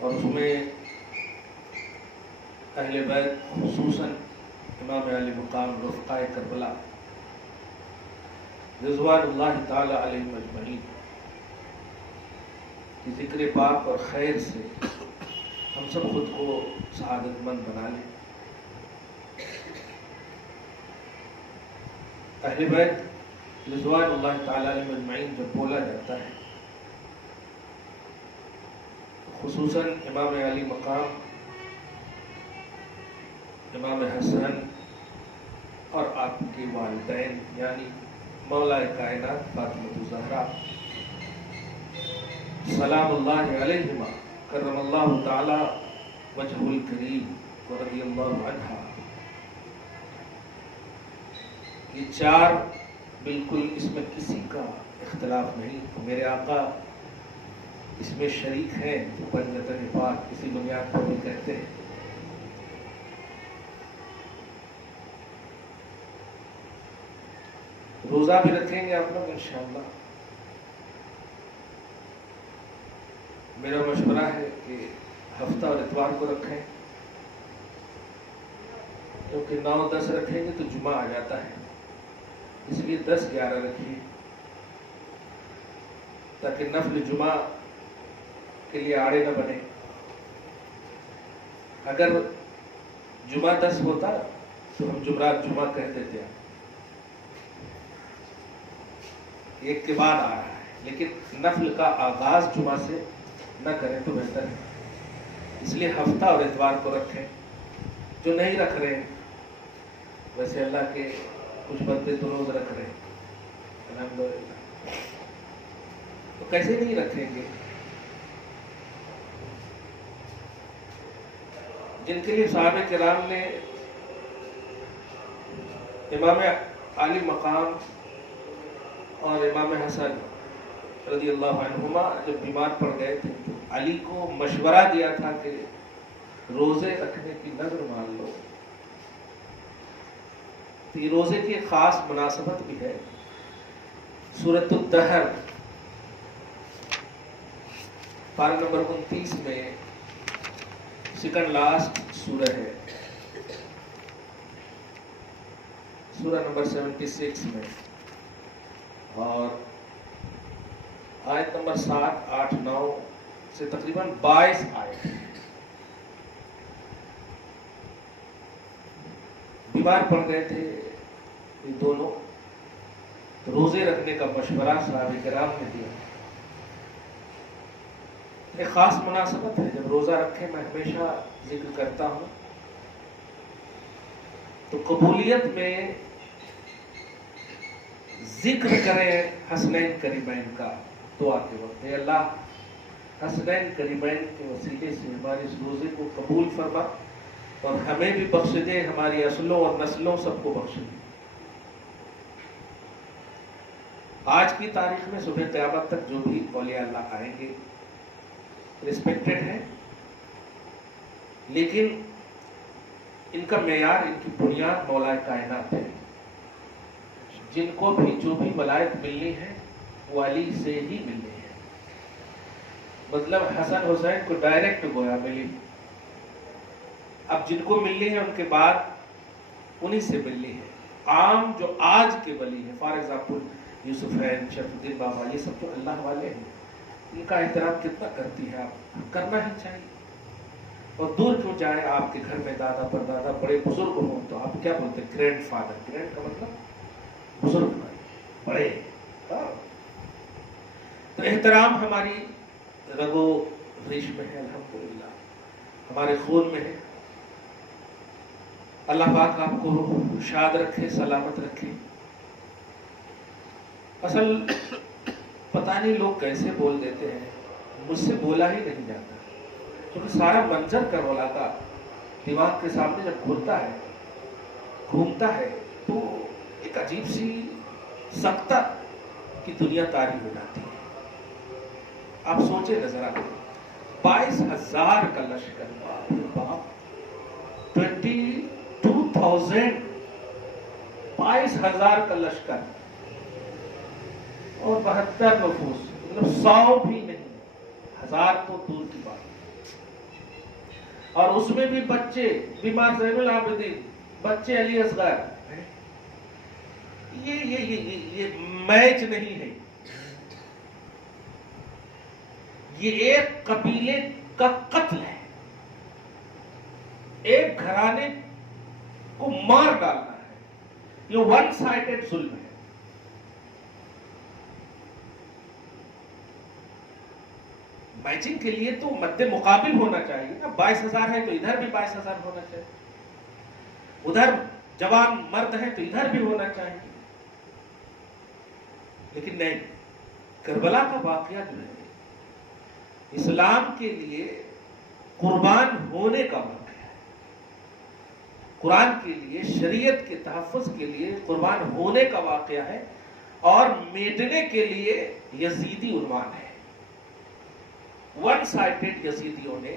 اور اس میں اہل بیت خصوصاً امام علی مقام رفقائے کربلا رضوان اللہ تعالی علیہم اجمعین کی ذکر پاک اور خیر سے ہم سب خود کو سعادت مند بنا لیں۔ اہل بیت رضوان اللہ تعالی علیہم اجمعین جب بولا جاتا ہے خصوصاً امام علی مقام، امام حسن اور آپ کے والدین یعنی مولا کائنات فاطمہ الزہرا سلام اللہ علیہما کرم اللہ تعالی وجہ الکریم ورضی اللہ عنہا، یہ چار بالکل اس میں کسی کا اختلاف نہیں، میرے آقا اس میں شریک ہیں جو بنجتن پاک کسی بنیاد پر بھی کہتے ہیں۔ روزہ بھی رکھیں گے آپ لوگ انشاءاللہ۔ میرا مشورہ ہے کہ ہفتہ اور اتوار کو رکھیں، کیونکہ 9-10 رکھیں گے تو جمعہ آ جاتا ہے، اس لیے 10-11 رکھیے تاکہ نفل جمعہ کے لیے آڑے نہ بنے۔ اگر جمعہ 10 ہوتا تو ہم جمعرات جمعہ کہہ دیتے ہیں، ایک کے بعد آ رہا ہے، لیکن نفل کا آغاز جمعہ سے نہ کریں تو بہتر ہے، اس لیے ہفتہ اور اتوار کو رکھیں۔ جو نہیں رکھ رہے ہیں، ویسے اللہ کے کچھ بندے تو روز رکھ رہے ہیں الحمدللہ، تو کیسے نہیں رکھیں گے؟ جن کے لیے صحابہ کرام نے امام علی مقام اور امام حسن رضی اللہ عنہما جب بیمار پڑ گئے تھے تو علی کو مشورہ دیا تھا کہ روزے رکھنے کی نذر مان لو، تو یہ روزے کی ایک خاص مناسبت بھی ہے۔ سورۃ الدہر پارہ نمبر 29 میں سیکنڈ لاسٹ سورہ ہے، سورہ نمبر 76 میں، اور آیت نمبر 7، 8، 9 سے تقریباً 22 آیت۔ بیمار پڑ گئے تھے یہ دونوں، تو روزے رکھنے کا مشورہ صحابہ کرام نے دیا۔ ایک خاص مناسبت ہے، جب روزہ رکھے میں ہمیشہ ذکر کرتا ہوں تو قبولیت میں ذکر کریں حسنین کریمین کا دعا کے وقت، اے اللہ حسنین کریمین کے وسیلے سے ہمارے اس روزے کو قبول فرما اور ہمیں بھی بخش دے، ہماری اصلوں اور نسلوں سب کو بخش دے۔ آج کی تاریخ میں صبح قیامت تک جو بھی اولیاء اللہ آئیں گے ریسپیکٹڈ ہے، لیکن ان کا معیار، ان کی بنیاد مولا کائنات ہے۔ جن کو بھی جو بھی ولایت ملنی ہے وہ علی سے ہی ملنی ہے، مطلب حسن حسین کو ڈائریکٹ گویا ملی، اب جن کو ملنی ہے ان کے بعد انہی سے ملنی ہے۔ عام جو آج کے ولی ہیں، فار ایگزامپل یوسفین، شرف الدین بابا، یہ سب جو اللہ والے ہیں، ان کا احترام کتنا کرتی ہے آپ، کرنا ہی چاہیے۔ اور دور کیوں جائے، آپ کے گھر میں دادا پردادا بڑے بزرگ ہوں تو آپ کیا بولتے ہیں؟ گرینڈ فادر، گرینڈ کا مطلب بزرگ بڑے، تو احترام ہماری رگو ریش میں ہے، الحمدللہ ہمارے خون میں ہے۔ اللہ پاک آپ کو شاد رکھے، سلامت رکھے۔ اصل پتہ نہیں لوگ کیسے بول دیتے ہیں، مجھ سے بولا ہی نہیں جاتا، کیونکہ سارا منظر کرولا کا دماغ کے سامنے جب گھومتا ہے تو ایک عجیب سی سکتہ کی دنیا طاری ہو جاتی ہے۔ آپ سوچے نظر آتے 22,000 کا لشکر، باپ 22,000، 22,000 کا لشکر اور 72 نفوس، مطلب 100 بھی نہیں، 1000 تو دور کی بات۔ اور اس میں بھی بچے، بیمار زین العابدین، بچے علی اصغر. یہ میچ نہیں ہے، یہ ایک قبیلے کا قتل ہے، ایک گھرانے کو مار ڈالنا ہے. یہ ون سائڈڈ ظلم ہے. میچنگ کے لیے تو مد مقابل ہونا چاہیے نا. 22,000 ہے تو ادھر بھی 22,000 ہونا چاہیے، ادھر جوان مرد ہے تو ادھر بھی ہونا چاہیے. لیکن نہیں، کربلا کا واقعہ جو ہے اسلام کے لیے قربان ہونے کا واقعہ ہے. قرآن کے لیے، شریعت کے تحفظ کے لیے قربان ہونے کا واقعہ ہے، اور میٹنے کے لیے یزیدی عنوان ہے. ون سائڈڈ یزیدیوں نے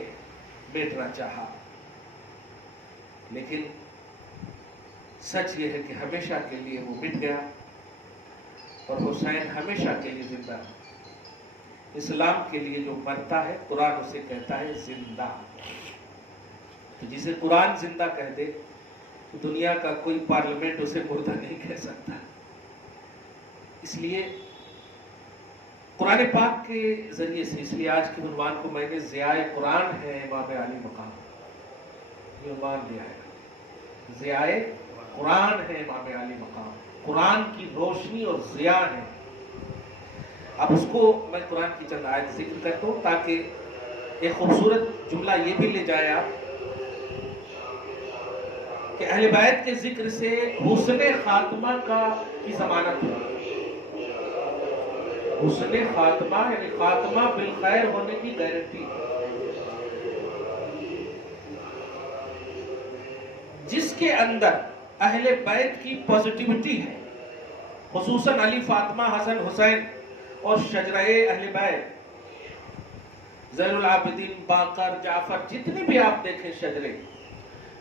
میٹنا چاہا، لیکن سچ یہ ہے کہ ہمیشہ کے لیے وہ مٹ گیا، اور حسین ہمیشہ کے لیے زندہ ہے. اسلام کے لیے جو مرتا ہے قرآن اسے کہتا ہے زندہ. تو جسے قرآن زندہ کہہ دے تو دنیا کا کوئی پارلیمنٹ اسے مردہ نہیں کہہ سکتا. اس لیے قرآن پاک کے ذریعے سے، اس لیے آج کے عنوان کو میں نے ضیاء قرآن ہے امام علی مقام یہ عنوان دیا ہے. ضیاء قرآن ہے امام علی مقام، قرآن کی روشنی اور ضیاء ہے. اب اس کو میں قرآن کی چند آیت ذکر کرتا ہوں تاکہ ایک خوبصورت جملہ یہ بھی لے جائے آپ کہ اہل بیت کے ذکر سے حسن خاتمہ کی ضمانت ہے. حسن خاتمہ یعنی خاتمہ بالخیر ہونے کی گارنٹی. جس کے اندر اہل بیت کی پازیٹیوٹی ہے، خصوصاً علی، فاطمہ، حسن، حسین اور شجرہ اہل بیت، زین العابدین، باقر، جعفر، جتنے بھی آپ دیکھیں شجرے،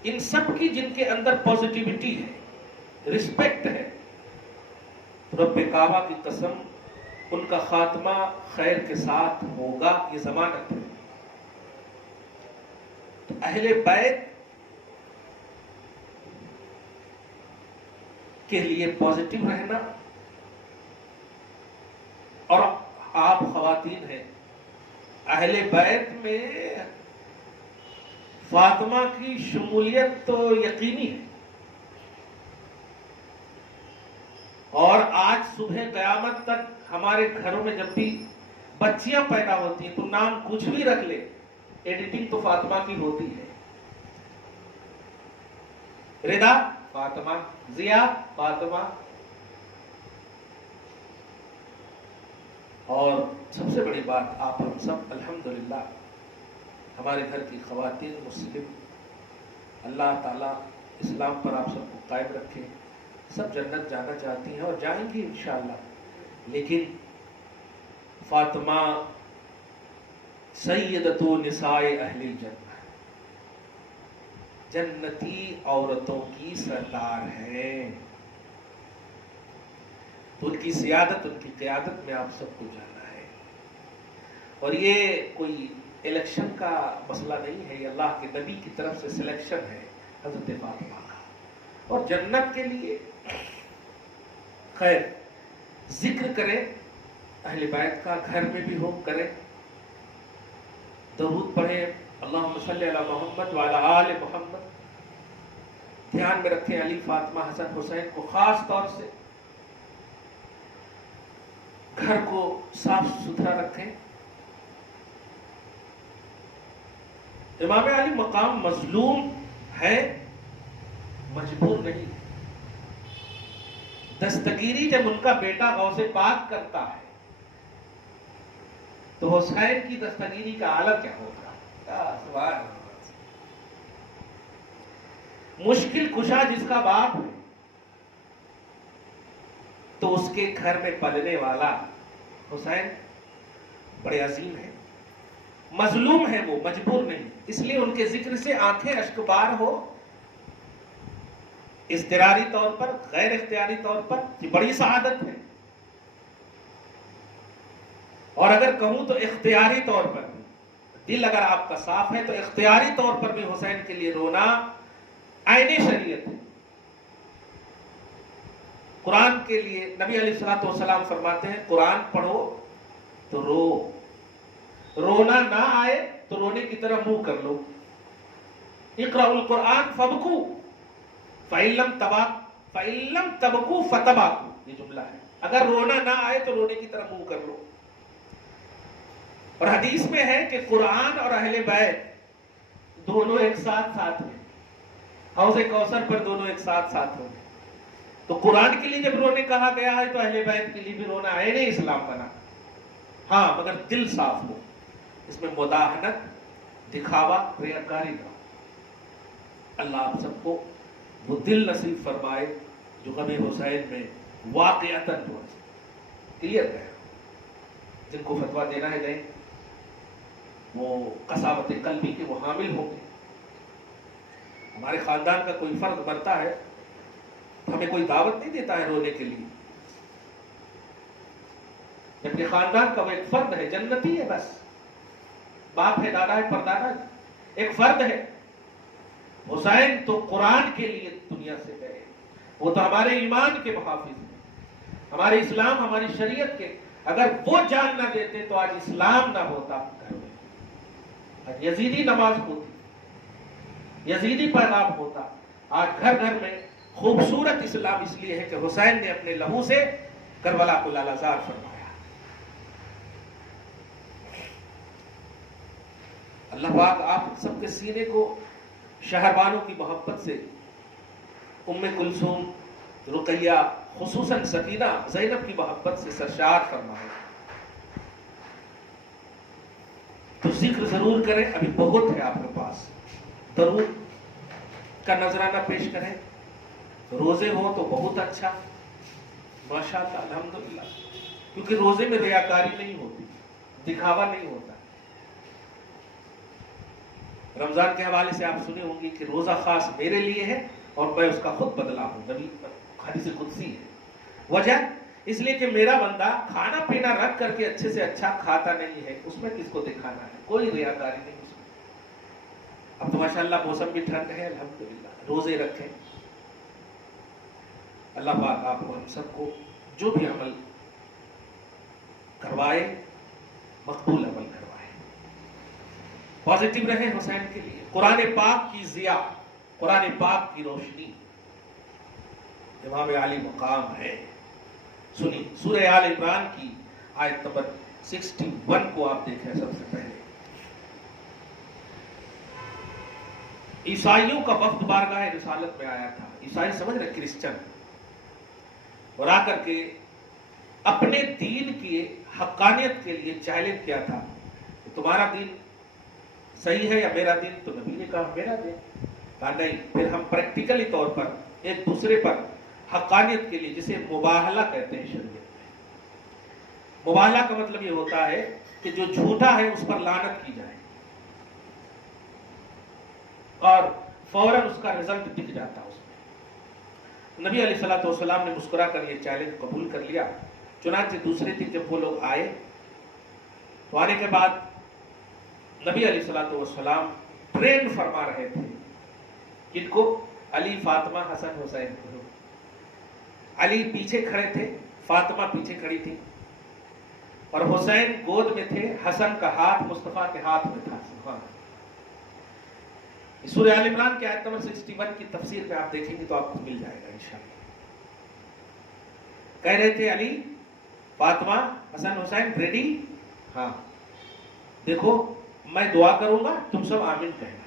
ان سب کی جن کے اندر پازیٹیوٹی ہے، رسپیکٹ ہے، رب کعبہ کی قسم ان کا خاتمہ خیر کے ساتھ ہوگا، یہ ضمانت ہے. تو اہل بیت کے لیے پازیٹیو رہنا، اور آپ خواتین ہیں، اہل بیت میں فاطمہ کی شمولیت تو یقینی ہے. اور آج صبح قیامت تک ہمارے گھروں میں جب بھی بچیاں پیدا ہوتی ہیں تو نام کچھ بھی رکھ لے، ایڈیٹنگ تو فاطمہ کی ہوتی ہے. رضا فاطمہ، ضیاء فاطمہ. اور سب سے بڑی بات، آپ ہم سب الحمدللہ ہمارے گھر کی خواتین مسلم، اللہ تعالیٰ اسلام پر آپ سب کو قائم رکھے. سب جنت جانا چاہتی ہیں اور جائیں گی انشاءاللہ، لیکن فاطمہ سیدۃ نساء اہل الجنہ، جنتی عورتوں کی سردار ہیں. تو ان کی سیادت، ان کی قیادت میں آپ سب کو جانا ہے. اور یہ کوئی الیکشن کا مسئلہ نہیں ہے، یہ اللہ کے نبی کی طرف سے سلیکشن ہے حضرت فاطمہ کا. اور جنت کے لیے خیر ذکر کریں اہل بیت کا، گھر میں بھی ہو کریں، درود پڑھیں، اللہم صلی علی محمد وعلی آل محمد. دھیان میں رکھیں علی، فاطمہ، حسن، حسین کو خاص طور سے. گھر کو صاف ستھرا رکھیں. امام علی مقام مظلوم ہے، مجبور نہیں. دستگیری جب ان کا بیٹا غوث پاک کرتا ہے تو حسین کی دستگیری کا عالم کیا ہوگا. مشکل کشا جس کا باپ ہے تو اس کے گھر میں پلنے والا حسین بڑے عظیم ہے. مظلوم ہے وہ، مجبور نہیں. اس لیے ان کے ذکر سے آنکھیں اشکبار ہو، اضطراری طور پر، غیر اختیاری طور پر، یہ بڑی سعادت ہے. اور اگر کہوں تو اختیاری طور پر دل اگر آپ کا صاف ہے تو اختیاری طور پر بھی حسین کے لیے رونا عین شریعت ہے. قرآن کے لیے نبی علیہ الصلوۃ والسلام فرماتے ہیں قرآن پڑھو تو رو، رونا نہ آئے تو رونے کی طرح منہ کر لو. اقرأوا القرآن فابکوا فإن لم تبکوا فتباکوا، یہ جملہ ہے. اگر رونا نہ آئے تو رونے کی طرح منہ کر لو. اور حدیث میں ہے کہ قرآن اور اہل بیت دونوں ایک ساتھ ہیں. حوض کوثر پر دونوں ایک ساتھ ہوں گے. تو قرآن کے لیے جب رونے کہا گیا ہے تو اہل بیت کے لیے بھی رونا عین اسلام بنا. ہاں مگر دل صاف ہو، اس میں مداہنت، دکھاوا، ریاکاری نہ ہو. اللہ آپ سب کو وہ دل نصیب فرمائے جو غم حسین میں واقعتاً جو کلیئر ہے. جن کو فتویٰ دینا ہے دیں، وہ قساوت قلبی کے وہ حامل ہوں گے. ہمارے خاندان کا کوئی فرد مرتا ہے تو ہمیں کوئی دعوت نہیں دیتا ہے رونے کے لیے، جبکہ خاندان کا وہ ایک فرد ہے، جنتی ہے، بس باپ ہے، دادا ہے، پردادا ہے، ایک فرد ہے. حسین تو قرآن کے لیے دنیا سے گئے، وہ تو ہمارے ایمان کے محافظ ہیں، ہمارے اسلام، ہماری شریعت کے. اگر وہ جان نہ دیتے تو آج اسلام نہ ہوتا گھر میں، آج یزیدی نماز ہوتی، یزیدی پیغام ہوتا. آج گھر گھر میں خوبصورت اسلام اس لیے ہے کہ حسین نے اپنے لہو سے کربلا کو لالہزار فرمایا. اللہ پاک آپ سب کے سینے کو شہربانوں کی محبت سے، ام کلثوم، رقیہ، خصوصاً سکینہ، زینب کی محبت سے سرشار فرمائے. تو ذکر ضرور کریں، ابھی بہت ہے آپ کے پاس. درود کا نذرانہ پیش کریں. روزے ہو تو بہت اچھا، ماشاءاللہ، الحمدللہ، کیونکہ روزے میں ریاکاری نہیں ہوتی، دکھاوا نہیں ہوتا. رمضان کے حوالے سے آپ سنے ہوں گے کہ روزہ خاص میرے لیے ہے اور میں اس کا خود بدلا ہوں. نبی حدیث قدسی ہے. وجہ اس لیے کہ میرا بندہ کھانا پینا رکھ کر کے اچھے سے اچھا کھاتا نہیں ہے، اس میں کس کو دکھانا ہے؟ کوئی ریاکاری نہیں اس میں. اب تو ماشاءاللہ موسم بھی ٹھنڈ ہے، الحمدللہ، روزے رکھیں. اللہ پاک آپ کو ہم سب کو جو بھی عمل کروائے مقبول عمل کروائے. پازیٹیو رہیں حسین کے لیے. قرآن پاک کی ضیاء، قرآن پاک کی روشنی، امام علی مقام ہے. سنی سورہ آل عمران کی آیت نمبر 61 کو آپ دیکھیں. سب سے پہلے عیسائیوں کا وفد بارگاہ رسالت میں آیا تھا. عیسائی سمجھ رہے کرسچن، اور آ کر کے اپنے دین کی حقانیت کے لیے چیلنج کیا تھا کہ تمہارا دین صحیح ہے یا میرا دین؟ تو نبی نے کہا میرا دین. کہا نہیں. پھر ہم پریکٹیکلی طور پر ایک دوسرے پر حقانیت کے لیے، جسے مباہلہ کہتے ہیں شریعت میں. مباہلہ کا مطلب یہ ہوتا ہے کہ جو جھوٹا ہے اس پر لعنت کی جائے اور فوراً اس کا رزلٹ دکھ جاتا اس میں. نبی علیہ الصلوۃ والسلام نے مسکرا کر یہ چیلنج قبول کر لیا. چنانچہ دوسرے دن جب وہ لوگ آئے تو آنے کے بعد نبی علیہ الصلوۃ والسلام ٹرین فرما رہے تھے. کن کو؟ علی، فاطمہ، حسن، حسین کو. علی پیچھے کھڑے تھے، فاطمہ پیچھے کھڑی تھی، اور حسین گود میں تھے. حسن کا ہاتھ مصطفیٰ کے ہاتھ میں تھا. سبحان اللہ. سورہ آل عمران کی آیت نمبر 61 کی تفسیر میں آپ دیکھیں گے تو آپ کو مل جائے گا انشاءاللہ. کہہ رہے تھے علی، فاطمہ، حسن، حسین ریڈی؟ ہاں. دیکھو میں دعا کروں گا، تم سب آمین کہنا.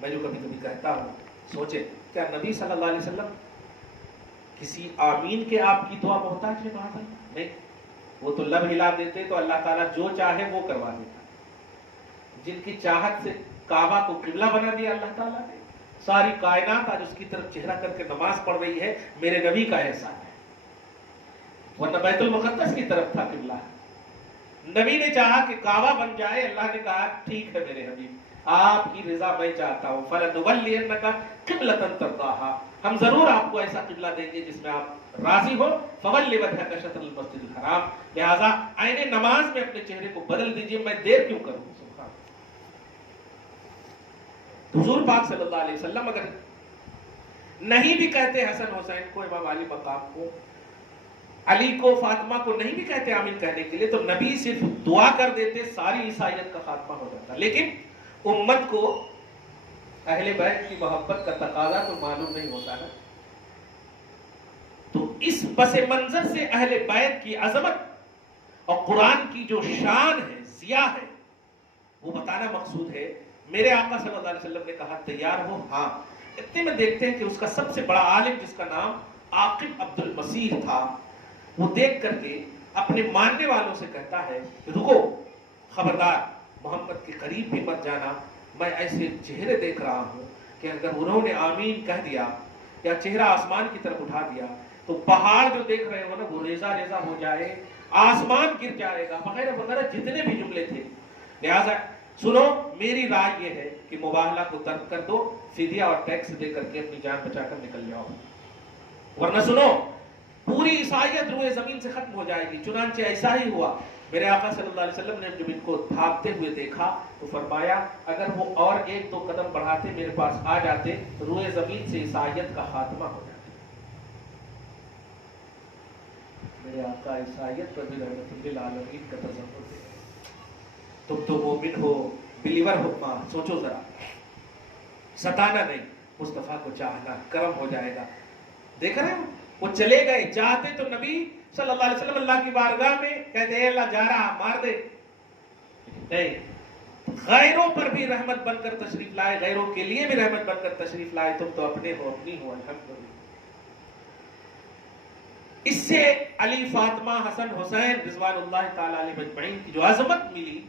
میں جو کبھی کبھی کہتا ہوں، سوچے کیا نبی صلی اللہ علیہ وسلم کسی آمین کے آپ کی دعا محتاج ہے؟ وہاں پر نہیں. وہ تو لب ہلا دیتے تو اللہ تعالیٰ جو چاہے وہ کروا دیتا. جن کی چاہت سے کعبہ کو قبلہ بنا دیا اللہ تعالیٰ نے، ساری کائنات آج اس کی طرف چہرہ کر کے نماز پڑھ رہی ہے، میرے نبی کا احسان ہے. ورنہ بیت المقدس کی طرف تھا قبلہ. نبی نے چاہا کہ کعبہ بن جائے، اللہ نے کہا ٹھیک ہے میرے حبیب، آپ کی رضا میں چاہتا ہوں. فَلَنُوَلِّيَنَّكَ قِبْلَةً تَرْضَاهَا، ہم ضرور آپ کو ایسا قبلہ دیں گے جس میں آپ راضی ہو. فَوَلِّ وَجْهَكَ شَطْرَ الْمَسْجِدِ الْحَرَامِ, لہذا آئین نماز میں اپنے چہرے کو بدل دیجئے, میں دیر کیوں کروں. سبحان حضور پاک صلی اللہ علیہ وسلم اگر نہیں بھی کہتے حسن حسین کو, امام علی مقام کو, علی کو, فاطمہ کو نہیں بھی کہتے آمین کہنے کے لیے, تو نبی صرف دعا کر دیتے, ساری عیسائیت کا خاتمہ ہو جاتا. لیکن امت کو اہل بیت کی محبت کا تقاضا تو معلوم نہیں ہوتا نا. تو اس پس منظر سے اہل بیت کی عظمت اور قرآن کی جو شان ہے, ضیاء ہے, وہ بتانا مقصود ہے. میرے آقا صلی اللہ علیہ وسلم نے کہا تیار ہو. ہاں, اتنے میں دیکھتے ہیں کہ اس کا سب سے بڑا عالم جس کا نام عاقب عبد المسیح تھا, وہ دیکھ کر کے اپنے ماننے والوں سے کہتا ہے رکو, خبردار محمد کے قریب بھی مت جانا, میں ایسے چہرے دیکھ رہا ہوں کہ اگر انہوں نے آمین کہہ دیا یا چہرہ آسمان کی طرف اٹھا دیا تو پہاڑ جو دیکھ رہے ہو نا وہ ریزہ ریزہ ہو جائے, آسمان گر جائے گا, وغیرہ وغیرہ جتنے بھی جملے تھے. لہذا سنو, میری رائے یہ ہے کہ مباہلہ کو ترک کر دو, فدیہ اور ٹیکس دے کر کے اپنی جان بچا کر نکل جاؤ, ورنہ سنو پوری عیسائیت روئے زمین سے ختم ہو جائے گی. چنانچہ ایسا ہی ہوا. میرے آقا صلی اللہ علیہ وسلم نے جب ان کو بھاگتے ہوئے دیکھا تو فرمایا اگر وہ اور ایک دو قدم بڑھاتے میرے پاس آ جاتے تو روئے زمین سے عیسائیت کا خاتمہ ہو جاتا. میرے آقا عیسائیت پر بھی رحمت للعالمین کا تصور ہے. تم تو مومن ہو, بلیور ہو, ماں سوچو ذرا, ستانا نہیں, مصطفیٰ کو چاہنا, کرم ہو جائے گا. دیکھ رہے ہو وہ چلے گئے, چاہتے تو نبی صلی اللہ علیہ وسلم اللہ کی بارگاہ میں کہتے ہیں اللہ جا رہا, مار دے. نہیں, غیروں پر بھی رحمت بن کر تشریف لائے, غیروں کے لیے بھی رحمت بن کر تشریف لائے. تم تو اپنے ہو, اپنی ہو, الحمدللہ. اس سے علی, فاطمہ, حسن, حسین رضوان اللہ تعالی علیہ مجمعین کی جو عظمت ملی,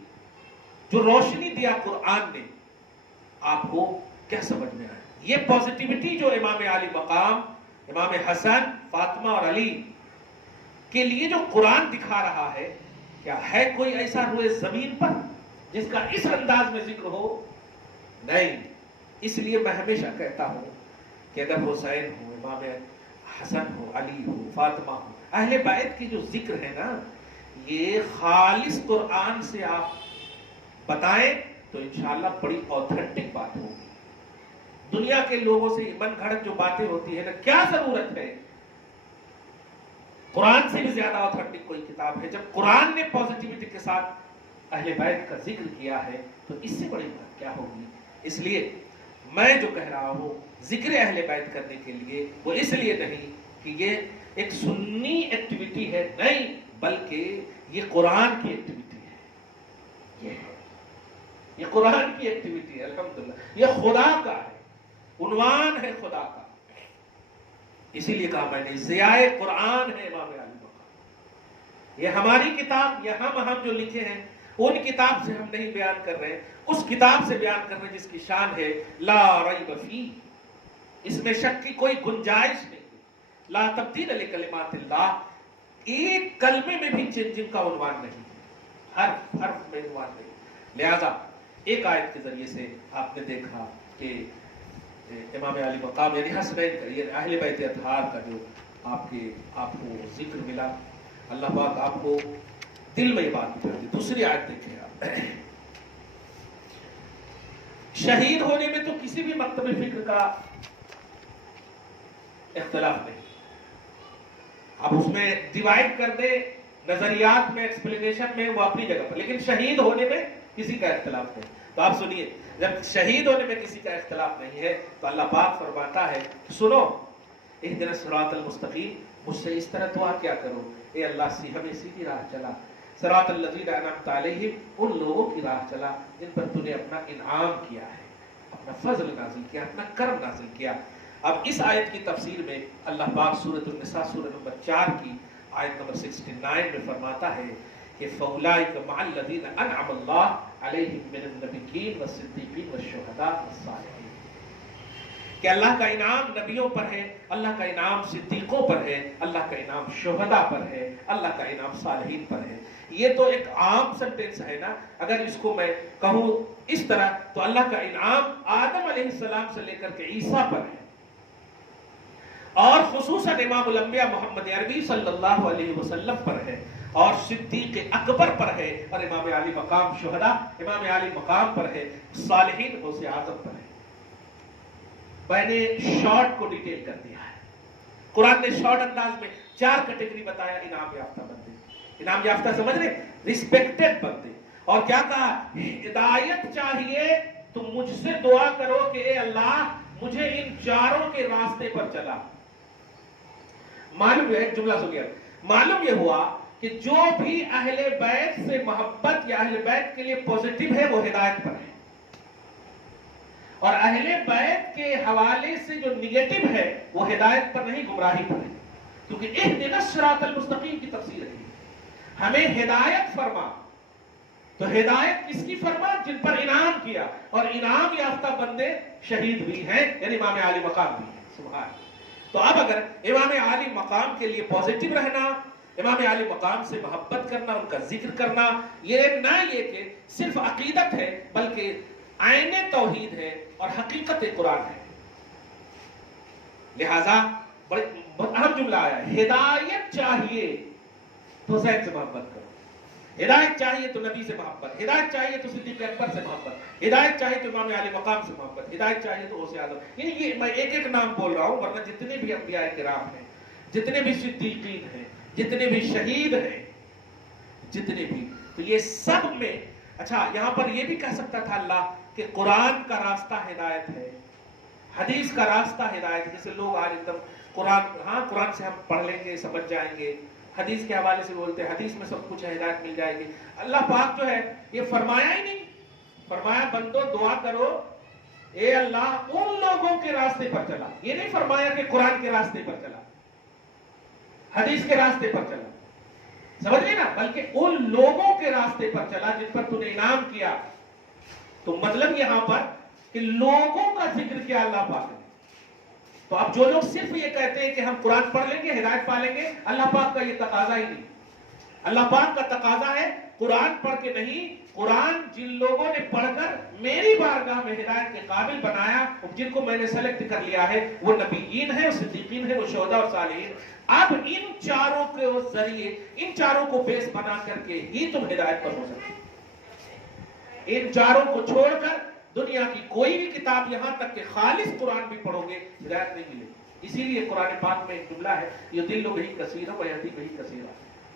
جو روشنی دیا قرآن نے, آپ کو کیا سمجھ میں آئے. یہ پوزیٹیوٹی جو امام علی مقام, امام حسن, فاطمہ اور علی کے لیے جو قرآن دکھا رہا ہے, کیا ہے کوئی ایسا روئے زمین پر جس کا اس انداز میں ذکر ہو؟ نہیں. اس لیے میں ہمیشہ کہتا ہوں کہ اگر حسین ہو, امام حسن ہو, علی ہو, فاطمہ ہو, اہل بیت کی جو ذکر ہے نا, یہ خالص قرآن سے آپ بتائیں تو انشاءاللہ بڑی اوتھینٹک بات ہوگی. دنیا کے لوگوں سے من گھڑت جو باتیں ہوتی ہے نا, کیا ضرورت ہے؟ قرآن سے بھی زیادہ اوتھینٹک کوئی کتاب ہے. جب قرآن نے پوزیٹیوٹی کے ساتھ اہل بیت کا ذکر کیا ہے تو اس سے بڑی بات کیا ہوگی. اس لیے میں جو کہہ رہا ہوں ذکر اہل بیت کرنے کے لیے, وہ اس لیے نہیں کہ یہ ایک سنی ایکٹیویٹی ہے, نہیں, بلکہ یہ قرآن کی ایکٹیویٹی ہے. یہ قرآن کی ایکٹیویٹی ہے, الحمدللہ. یہ خدا کا ہے, عنوان ہے خدا کا. اسی لیے کہا میں نے ضیاء قرآن ہے امام علی مقام. یہ ہماری کتاب, یہ ہم جو لکھے ہیں ان کتاب سے ہم نہیں بیان کر رہے, اس کتاب سے بیان کر رہے جس کی شان ہے لا ریب فیہ, اس میں شک کی کوئی گنجائش نہیں, لا تبدیل لکلمات اللہ, ایک کلمے میں بھی چینجنگ کا عنوان نہیں, حرف حرف میں عنوان نہیں. لہذا ایک آیت کے ذریعے سے آپ نے دیکھا کہ امام علی مقام یعنی حسنین کا, یہ اہل بیت اطہار کا جو آپ کو ذکر ملا, اللہ پاک آپ کو دل میں یہ بات بتا دی. دوسری آیت دیکھیں آپ, شہید ہونے میں تو کسی بھی مکتب فکر کا اختلاف نہیں. اب اس میں ڈیوائڈ کر دیں نظریات میں, ایکسپلینیشن میں, وہ اپنی جگہ پر, لیکن شہید ہونے میں کسی کا اختلاف نہیں. تو آپ سنیے, جب شہید ہونے میں کسی کا اختلاف نہیں ہے تو اللہ پاک فرماتا ہے سنو, اہدنا الصراط المستقیم, مجھ سے اس طرح دعا کیا کرو, اے اللہ ہمیں سیدھی راہ چلا, صراط الذین انعمت علیہم, ان لوگوں کی راہ چلا جن پر تو نے اپنا انعام کیا ہے, اپنا فضل نازل کیا, اپنا کرم نازل کیا. اب اس آیت کی تفسیر میں اللہ پاک سورۃ النساء سورہ نمبر 4 کی آیت نمبر 69 میں فرماتا ہے کہ فَأُولَٰئِكَ مَعَ الَّذِينَ أَنْعَمَ اللَّهُ عَلَيْهِم مِّنَ النَّبِيِّينَ وَالصِّدِّيقِينَ وَالشُّهَدَاءِ وَالصَّالِحِينَ, کہ اللہ کا انعام نبیوں پر ہے, اللہ کا انعام صدیقوں پر ہے, اللہ کا انعام شہداء پر ہے, اللہ کا انعام صالحین پر ہے. یہ تو ایک عام سنٹینس ہے نا. اگر اس کو میں کہوں اس طرح تو اللہ کا انعام آدم علیہ السلام سے لے کر کے عیسیٰ پر ہے, اور خصوصاً امام الانبیاء محمد عربی صلی اللہ علیہ وسلم پر ہے، اور صدیق اکبر پر ہے، اور امام علی مقام شہداء امام علی مقام پر ہے، صالحین غوث اعظم پر ہے۔ میں نے شارٹ کو ڈیٹیل کر دیا ہے۔ قرآن نے شارٹ انداز میں 4 کیٹیگری بتایا انعام یافتہ بندے۔ انعام یافتہ سمجھ رہے؟ ریسپیکٹڈ بندے۔ اور کیا کہا؟ ہدایت چاہیے تو مجھ سے دعا کرو کہ اے اللہ مجھے ان 4 کے راستے پر چلا۔ معلوم ہے، جملہ سن گیا، معلوم یہ ہوا کہ جو بھی اہل بیت سے محبت یا اہل بیت کے لیے پوزیٹو ہے وہ ہدایت پر ہے، اور اہل بیت کے حوالے سے جو نیگیٹو ہے وہ ہدایت پر نہیں، گمراہی پر ہے۔ کیونکہ اہدنا الصراط المستقیم کی تفسیر ہے، ہمیں ہدایت فرما۔ تو ہدایت کس کی فرما؟ جن پر انعام کیا، اور انعام یافتہ بندے شہید بھی ہیں، یعنی امام عالی مقام بھی ہیں۔ سبحان۔ تو اب اگر امام عالی مقام کے لیے پوزیٹو رہنا، امام عالی مقام سے محبت کرنا، ان کا ذکر کرنا، یہ نہ یہ کہ صرف عقیدت ہے بلکہ عین توحید ہے اور حقیقت قرآن ہے۔ لہذا بڑے اہم جملہ آیا ہے، ہدایت چاہیے تو حسین سے محبت کرو، ہدایت چاہیے تو نبی سے محبت، ہدایت چاہیے تو صدیق اکبر سے محبت، ہدایت چاہیے تو امام علی مقام سے محبت، ہدایت چاہیے تو غوث اعظم۔ یعنی یہ میں ایک ایک نام بول رہا ہوں، ورنہ جتنے بھی انبیاء کرام ہیں، جتنے بھی صدیقین ہیں، جتنے بھی شہید ہیں، جتنے بھی، تو یہ سب میں اچھا یہاں پر یہ بھی کہہ سکتا تھا اللہ کہ قرآن کا راستہ ہدایت ہے، حدیث کا راستہ ہدایت ہے۔ جیسے لوگ آج ایک دم قرآن سے ہم پڑھ لیں گے، سمجھ جائیں گے، حدیث کے حوالے سے بولتے ہیں حدیث میں سب کچھ ہے، ہدایت مل جائے گی۔ اللہ پاک جو ہے یہ فرمایا ہی نہیں، فرمایا بندو دعا کرو اے اللہ ان لوگوں کے راستے پر چلا، یہ نہیں فرمایا کہ قرآن کے راستے پر چلا، حدیث کے راستے پر چلا، سمجھ گئے نا، بلکہ ان لوگوں کے راستے پر چلا جن پر تو نے انعام کیا۔ تو مطلب یہاں پر کہ لوگوں کا ذکر کیا اللہ پاک نے۔ تو اب جو لوگ صرف یہ کہتے ہیں کہ ہم قرآن پڑھ لیں گے ہدایت پا لیں گے، اللہ پاک کا یہ تقاضا ہی نہیں۔ اللہ پاک کا تقاضا ہے قرآن پڑھ کے نہیں، قرآن جن لوگوں نے پڑھ کر میری بارگاہ میں ہدایت کے قابل بنایا، جن کو میں نے سلیکٹ کر لیا ہے، وہ نبیین ہیں، وہ صدیقین ہیں، وہ شہداء اور صالحین۔ اب ان 4 کے ذریعے، ان 4 کو بیس بنا کر کے ہی تم ہدایت پر ہو سکتے۔ ان 4 کو چھوڑ کر دنیا کی کوئی بھی کتاب یہاں تک کہ خالص قرآن بھی پڑھو گے ہدایت نہیں ملے گی۔ اسی لیے قرآن پاک میں ایک جملہ ہے، یضل بہ کثیرا ویہدی بہ کثیرا،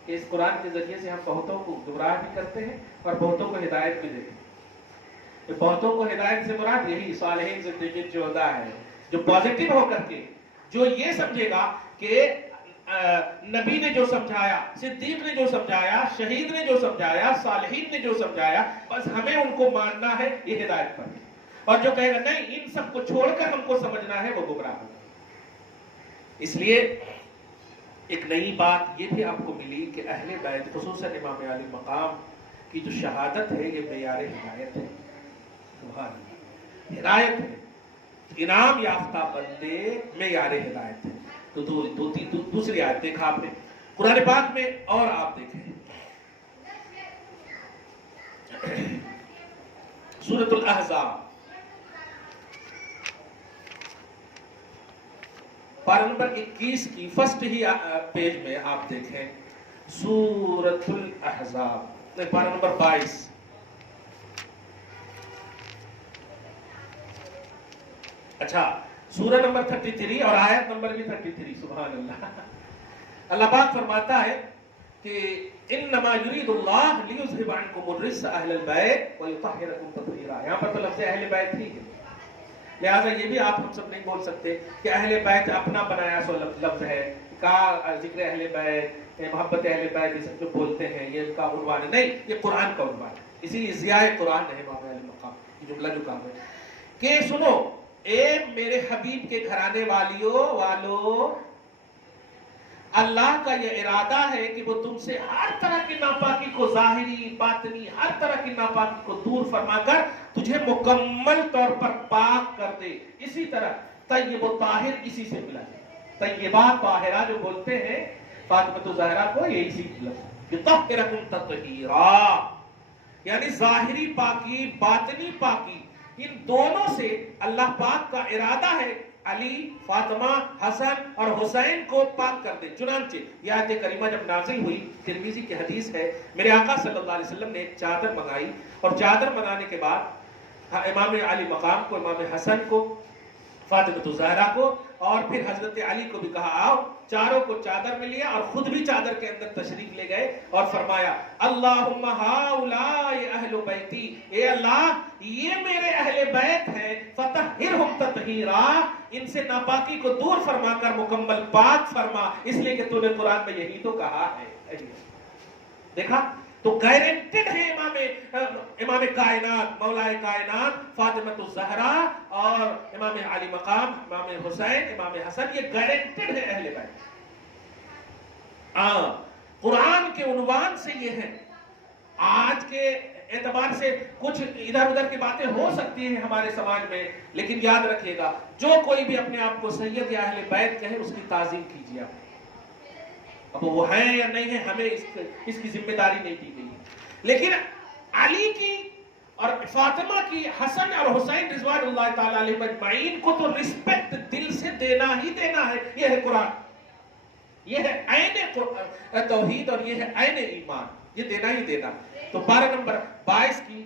کہ اس قرآن کے ذریعے سے ہم بہتوں کو گمراہ بھی کرتے ہیں اور بہتوں کو ہدایت بھی دیتے ہیں۔ بہتوں کو ہدایت سے مراد یہی صالحین صدیقین شہداء ہے، جو پازیٹو ہو کر کے، جو یہ سمجھے گا کہ نبی نے جو سمجھایا، صدیق نے جو سمجھایا، شہید نے جو سمجھایا، صالحین نے جو سمجھایا، بس ہمیں ان کو ماننا ہے، یہ ہدایت پر ہے۔ اور جو کہے گا نہیں ان سب کو چھوڑ کر ہم کو سمجھنا ہے، وہ گمراہ ہوگا۔ اس لیے ایک نئی بات یہ بھی آپ کو ملی کہ اہل بیت خصوصاً امام علی مقام کی جو شہادت ہے یہ معیار ہدایت ہے، سبحان اللہ، ہدایت ہے، انعام یافتہ بندے معیار ہدایت ہے۔ تو دوسری آیت دیکھا آپ نے قرآن پاک میں، اور آپ دیکھیں سورۃ الاحزاب پارہ نمبر 21 کی فرسٹ ہی پیج میں آپ دیکھیں، سورۃ الاحزاب پارہ نمبر 22، اچھا سورہ نمبر 33 اور آیت نمبر بھی 33، سبحان اللہ۔ اللہ پاک فرماتا ہے کہ انما یرید اللہ لیذھب عنکم الرجس اہل البیت ویطہرکم تطہیرا، یہاں پر تو لفظ اہل بیت ہی ہے، لہٰذا یہ بھی آپ ہم سب نہیں بول سکتے کہ اہل بیت اپنا بنایا سو لفظ ہے، کا ذکر اہل بیت، محبت اہل بیت، یہ سب جو بولتے ہیں یہ ان کا عنوان ہے، نہیں، یہ قرآن کا عنوان ہے۔ اسی لیے ضیاء قرآن ہے امام علی مقام یہ جملہ جو کہا ہے کہ سنو اے میرے حبیب کے گھرانے والو، اللہ کا یہ ارادہ ہے کہ وہ تم سے ہر طرح کی ناپاکی کو، ظاہری باطنی ہر طرح کی ناپاکی کو دور فرما کر تجھے مکمل طور پر پاک کر دے۔ اسی طرح طیب و طاہر اسی سے ملا ہے، طیبہ طاہرہ جو بولتے ہیں فاطمہ الزہرا کو، یہی سیکھ لفظ یطہرکم تطہیرا، یعنی ظاہری پاکی باطنی پاکی، ان دونوں سے اللہ پاک کا ارادہ ہے علی، فاطمہ، حسن اور حسین کو پاک کر دے۔ چنانچہ یہ آیت کریمہ جب نازل ہوئی، ترمذی کی حدیث ہے، میرے آقا صلی اللہ علیہ وسلم نے ایک چادر منگائی، اور چادر منگانے کے بعد امام علی مقام کو، امام حسن کو، فاطمہ الزہرا کو اور پھر حضرت علی کو بھی کہا آؤ، چاروں کو چادر میں لیا اور خود بھی چادر کے اندر تشریف لے گئے اور فرمایا اللہم ہؤلاء اہل بیتی، اے اللہ یہ میرے اہل بیت ہیں، فطہرہم تطہیرا، ان سے ناپاکی کو دور فرما کر مکمل پاک فرما، اس لیے کہ تو نے قرآن میں یہی تو کہا ہے۔ دیکھا تو گارنٹڈ ہے امام کائنات، مولا کائنات فاطمہ الزہرا اور امام علی مقام، امام حسین، امام حسن، یہ گارنٹڈ ہے اہل بیت۔ قرآن کے عنوان سے یہ ہے۔ آج کے اعتبار سے کچھ ادھر ادھر کی باتیں ہو سکتی ہیں ہمارے سماج میں، لیکن یاد رکھیے گا جو کوئی بھی اپنے آپ کو سید یا اہل بیت کہے اس کی تعظیم کیجیے آپ۔ اب وہ ہیں یا نہیں ہیں ہمیں اس کی ذمہ داری نہیں دی گئی ہے، لیکن علی کی اور فاطمہ کی، حسن اور حسین رضوان اللہ تعالی علیہ اجمعین کو تو رسپیکٹ دل سے دینا ہی دینا ہے۔ یہ ہے قرآن، یہ ہے عین توحید اور یہ ہے عین ایمان، یہ دینا ہی دینا۔ تو پارہ نمبر 22 کی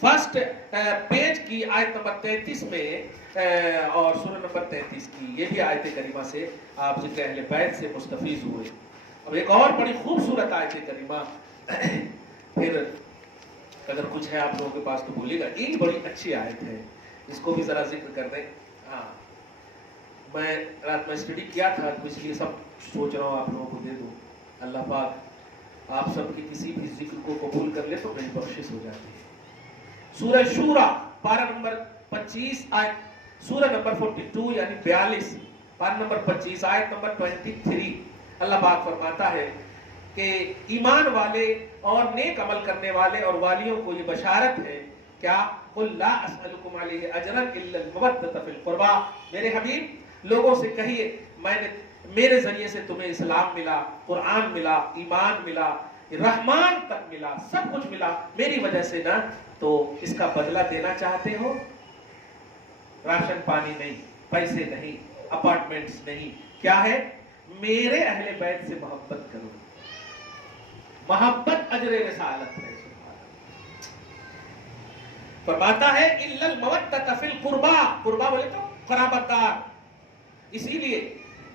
فرسٹ پیج کی آیت نمبر 33 میں اور سورہ نمبر 33 کی یہ بھی آیت کریمہ سے آپ ذکر اہل بیت سے مستفیض ہوئے۔ اب ایک اور بڑی خوبصورت آیت کریمہ، پھر اگر کچھ ہے آپ لوگوں کے پاس تو بولیے گا، ایک بڑی اچھی آیت ہے، اس کو بھی ذرا ذکر کر دیں۔ ہاں میں رات میں اسٹڈی کیا تھا تو اس لیے سب سوچ رہا ہوں آپ لوگوں کو دے دوں۔ اللہ پاک آپ سب کی کسی بھی ذکر کو قبول کر لے تو میری بخشش ہو جاتی ہے۔ سورہ شورا پارہ نمبر 25 آیت، سورہ نمبر 42 یعنی 42، پارہ نمبر 25 آیت نمبر 23، اللہ پاک فرماتا ہے کہ ایمان والے اور نیک عمل کرنے والے اور والیوں کو یہ بشارت ہے، کیا قل لا اسألکم علیہ اجرا الا المودۃ فی القربى، میرے حبیب لوگوں سے کہیے میرے ذریعے سے تمہیں اسلام ملا، قرآن ملا، ایمان ملا، رحمان تک ملا، سب کچھ ملا میری وجہ سے نا، تو اس کا بدلہ دینا چاہتے ہو؟ راشن پانی نہیں، پیسے نہیں، اپارٹمنٹس نہیں، کیا ہے؟ میرے اہل بیت سے محبت کرو، محبت اجر رسالت ہے۔ فرماتا ہے الا المودۃ فی القربى، قربا بولے تو قرابت دار، اسی لیے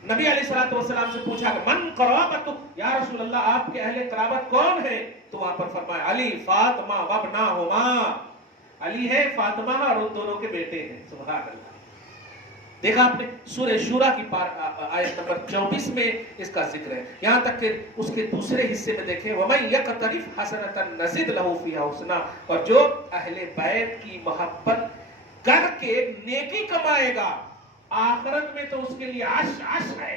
نبی علیہ الصلوۃ والسلام سے پوچھا کہ من قرابتک، یا رسول اللہ آپ کے اہل قرابت کون ہے؟ تو وہاں پر فرمایا علی فاطمہ وابناہما، علی ہے، فاطمہ اور ان دونوں کے بیٹے ہیں۔ سبحان اللہ، دیکھا آپ نے سورہ شورا کی آیت نمبر 24 میں اس کا ذکر ہے، یہاں تک کہ اس کے دوسرے حصے میں دیکھیں وَمَن يَقْتَرِفْ حَسَنَةً نَزِدْ لَهُ فِيهَا حُسْنًا، اور جو اہل بیت کی محبت کر کے نیکی کمائے گا آخرت میں تو اس کے لیے عش عش ہے۔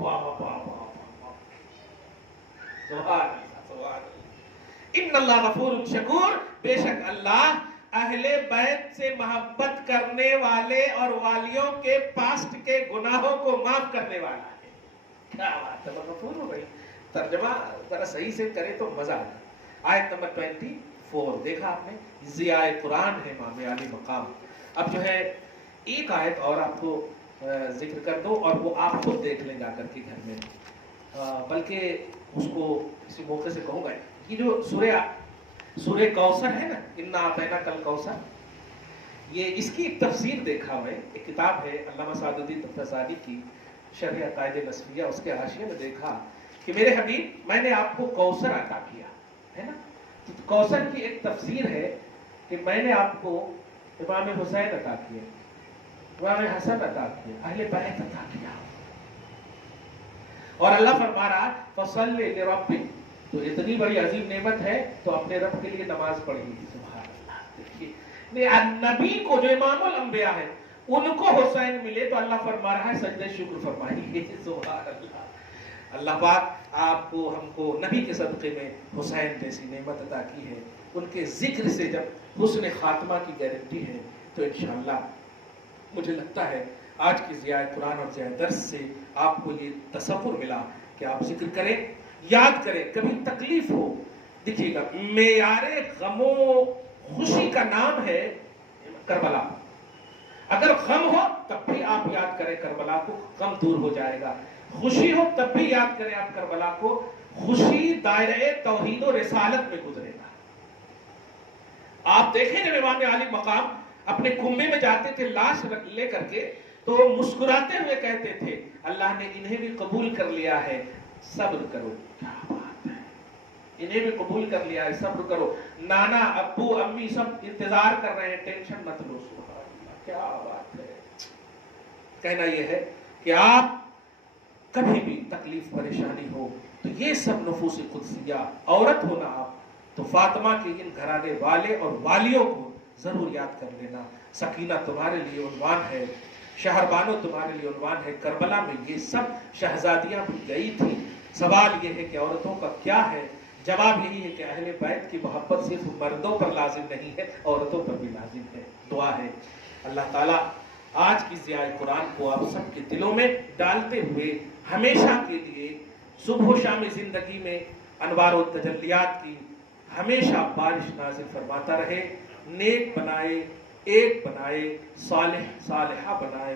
واہ واہ واہ، سبحان اللہ سبحان اللہ، ان اللہ غفور شکور، بے شک اللہ اہل بیت سے محبت کرنے والے اور والیوں کے پاسٹ کے گناہوں کو معاف کرنے والا ہے۔ کیا بات ہے، غفور ہو گئی، ترجمہ ذرا صحیح سے کرے تو مزہ آتا۔ آیت نمبر 24 دیکھا آپ نے، ضیاء قرآن ہے امام علی مقام۔ اب جو ہے ایک آیت اور آپ کو ذکر کر دو اور وہ آپ خود دیکھ لیں جا کر کے گھر میں، بلکہ اس کو کسی موقع سے کہوں گا، یہ جو سورہ کوثر ہے نا، انا اعطیناک الکوثر، یہ اس کی ایک تفسیر دیکھا میں، ایک کتاب ہے علامہ سعد الدین طبرانی کی شرح عقائد نسبیہ، اس کے حاشیے میں دیکھا کہ میرے حبیب میں نے آپ کو کوثر عطا کیا ہے نا، تو کوثر کی ایک تفسیر ہے کہ میں نے آپ کو امام حسین عطا کیا، امام حسن عطا کیا، اہل بیت عطا کیا، اور اللہ فرما رہا فصل لربک، تو اتنی بڑی عظیم نعمت ہے تو اپنے رب کے لیے نماز پڑھی۔ سبحان اللہ، دیکھیے نبی کو جو امام الانبیاء ہے ان کو حسین ملے تو اللہ فرما رہا ہے سجدہ شکر فرمائیے۔ سبحان اللہ، اللہ پاک آپ کو ہم کو نبی کے صدقے میں حسین جیسی نعمت عطا کی ہے، ان کے ذکر سے جب حسن خاتمہ کی گارنٹی ہے تو انشاءاللہ مجھے لگتا ہے آج کی ضیاء قرآن اور ضیاء درس سے آپ کو یہ تصور ملا کہ آپ ذکر کریں، یاد کریں، کبھی تکلیف ہو، دیکھیے گا معیار غم و خوشی کا نام ہے کربلا، اگر غم ہو تب بھی آپ یاد کریں کربلا کو، غم دور ہو جائے گا. خوشی ہو تب بھی یاد کریں آپ کربلا کو، خوشی دائرہ توحید و رسالت میں گزرے گا. آپ دیکھیں جب امام علی مقام اپنے کنبے میں جاتے تھے لاش لے کر کے تو مسکراتے ہوئے کہتے تھے اللہ نے انہیں بھی قبول کر لیا ہے، صبر کرو. کیا بات ہے، انہیں بھی قبول کر لیا ہے، صبر کرو. نانا ابو امی سب انتظار کر رہے ہیں، ٹینشن مت لو. سبحان اللہ، کیا بات ہے. کہنا یہ ہے کہ آپ کبھی بھی تکلیف پریشانی ہو تو یہ سب نفوس قدسیہ، عورت ہونا آپ تو فاطمہ کے ان گھرانے والے اور والیوں کو ضرور یاد کر لینا. سکینہ تمہارے لیے عنوان ہے، شہربانو تمہارے لیے عنوان ہے. کربلا میں یہ سب شہزادیاں بھی گئی تھی. سوال یہ ہے کہ عورتوں کا کیا ہے؟ جواب یہی ہے کہ اہل بیت کی محبت صرف مردوں پر لازم نہیں ہے، عورتوں پر بھی لازم ہے. دعا ہے اللہ تعالیٰ آج کی ضیاء قرآن کو آپ سب کے دلوں میں ڈالتے ہوئے ہمیشہ کے لیے صبح و شام زندگی میں انوار و تجلیات کی ہمیشہ بارش نازل فرماتا رہے. نیک بنائے، ایک بنائے، صالح صالحہ بنائے.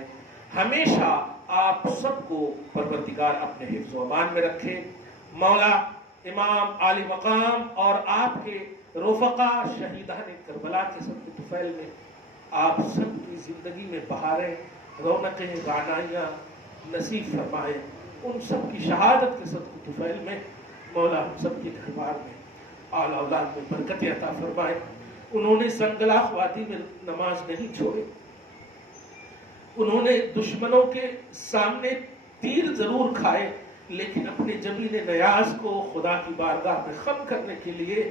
ہمیشہ آپ سب کو پروردگار اپنے حفظ و امان میں رکھے. مولا امام عالی مقام اور آپ کے رفقا شہیدان کربلا کے سب کے طفیل میں آپ سب کی زندگی میں بہاریں، رونقیں، رعنائیاں نصیب فرمائے. ان سب کی شہادت کے سب کے طفیل میں مولا ہم سب کے گھر بار میں آل اولاد میں برکت عطا فرمائے. انہوں نے سنگلاخ وادی میں نماز نہیں چھوڑے، انہوں نے دشمنوں کے سامنے تیر ضرور کھائے لیکن اپنے جمیل نیاز کو خدا کی بارگاہ میں خم کرنے کے لیے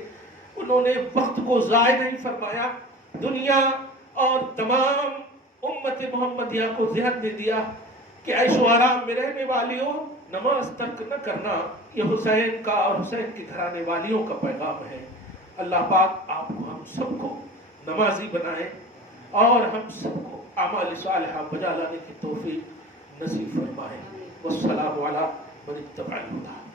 انہوں نے وقت کو ضائع نہیں فرمایا. دنیا اور تمام امت محمدیہ کو ذہن دے دیا کہ عیش و آرام میں رہنے والیوں نماز ترک نہ کرنا. یہ حسین کا اور حسین کی گھرانے والیوں کا پیغام ہے. اللہ پاک آپ کو ہم سب کو نمازی بنائے اور ہم سب کو اعمال صالحہ بجا لانے کی توفیق نصیب فرمائے. والسلام علی من اتبع الہدی.